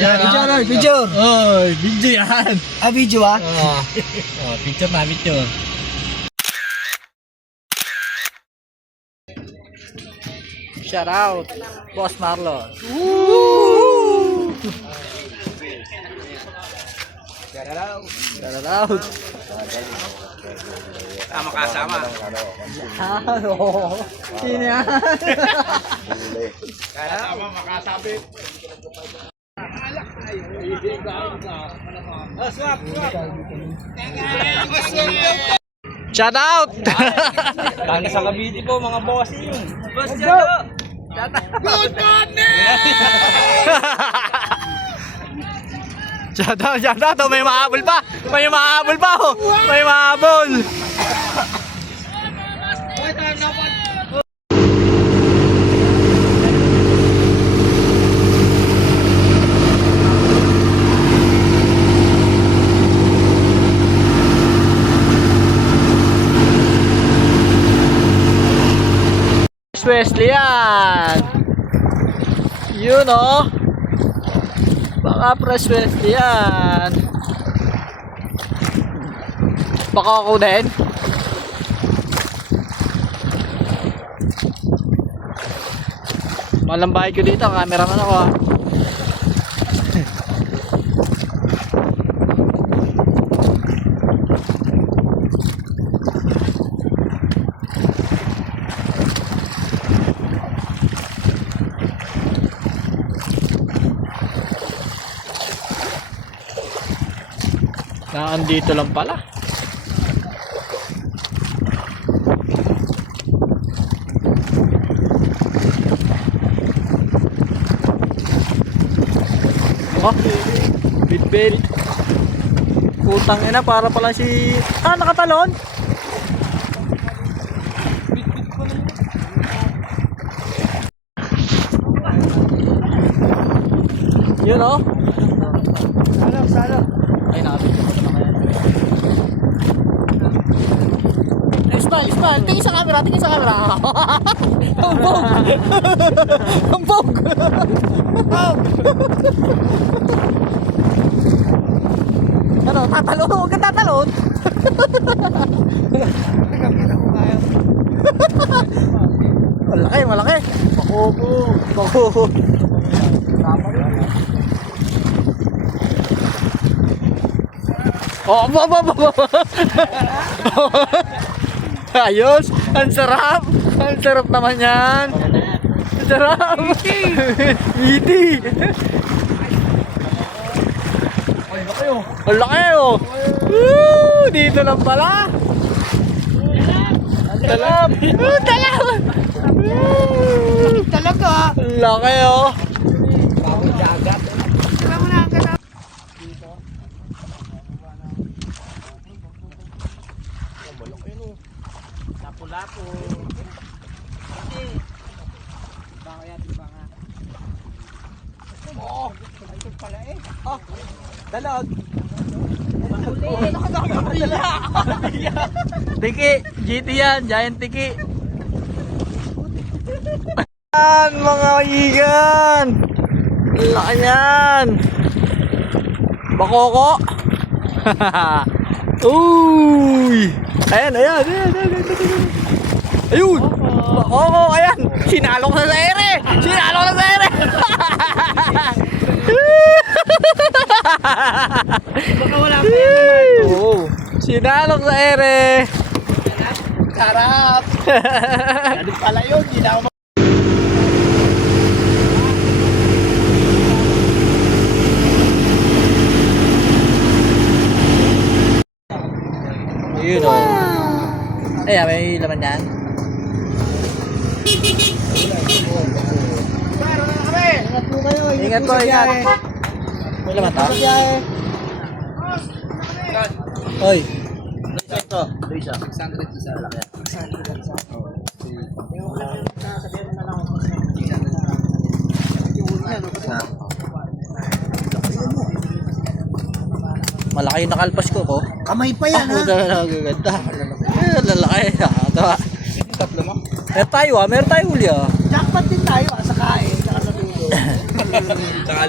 malalaki. Picture. Oh, video yan. Video ah. Oh, picture na, picture. Shout out, Boss Marlon. Woo! Shout out. Shout out. Sama kasama. Sino yan? Kasama makasabit. Shout out. Kani sa Cavite po mga bossing. Boss Jojo. Good morning. Shout out. Oh, may mahabol pa. May mahabol pa. Oh. May mahabol. Wesley yan. Yun oh. Baka Fresh Wesley yan. Baka ako din. Malambay ko dito, cameraman ako ah. Naandito lang pala. Oh, bit. Putang ina, para pala si... Ah, nakatalon. Yun oh. Salo. Ay, nakabit. Smile. Tingin sa camera. Hambog. Ano, tatalon? Huwag ka tatalon. Malaki. Pakubo. Oh, ayos, ang sarap naman yan. Ang sarap. Iti. Ang laki oh. Woo, dito lang pala. Talab. Talaga. Ang laki oh. Bagong dagat. Lapu-lapu. Oh, ito pala eh. Oh, dalag. Tiki, GT yan, giant tiki. Yan mga kaibigan. Laki yan. Bakoko. Uy. Ayan. Ayun. Bakoko, ayan. Sinalok na sa ere. Baka wala pa yan. Oo. Sinalok sa ere. Sarap. Ganun pala yun. Hindi na ako Ayun o. Ayan, may laman yan. Ingat po kayo. Ingat po, ingat. May laman ta? Hoy. ito. Ito isa. 600 isa lang yan. Malaki yung nakalpas ko. Kamay pa yan ha. Ganda. Lalaki. Tawa. Tatlo mo? Meron tayo uli ah. Jackpot din tayo sa kain. Saka sa dulo. Tsaka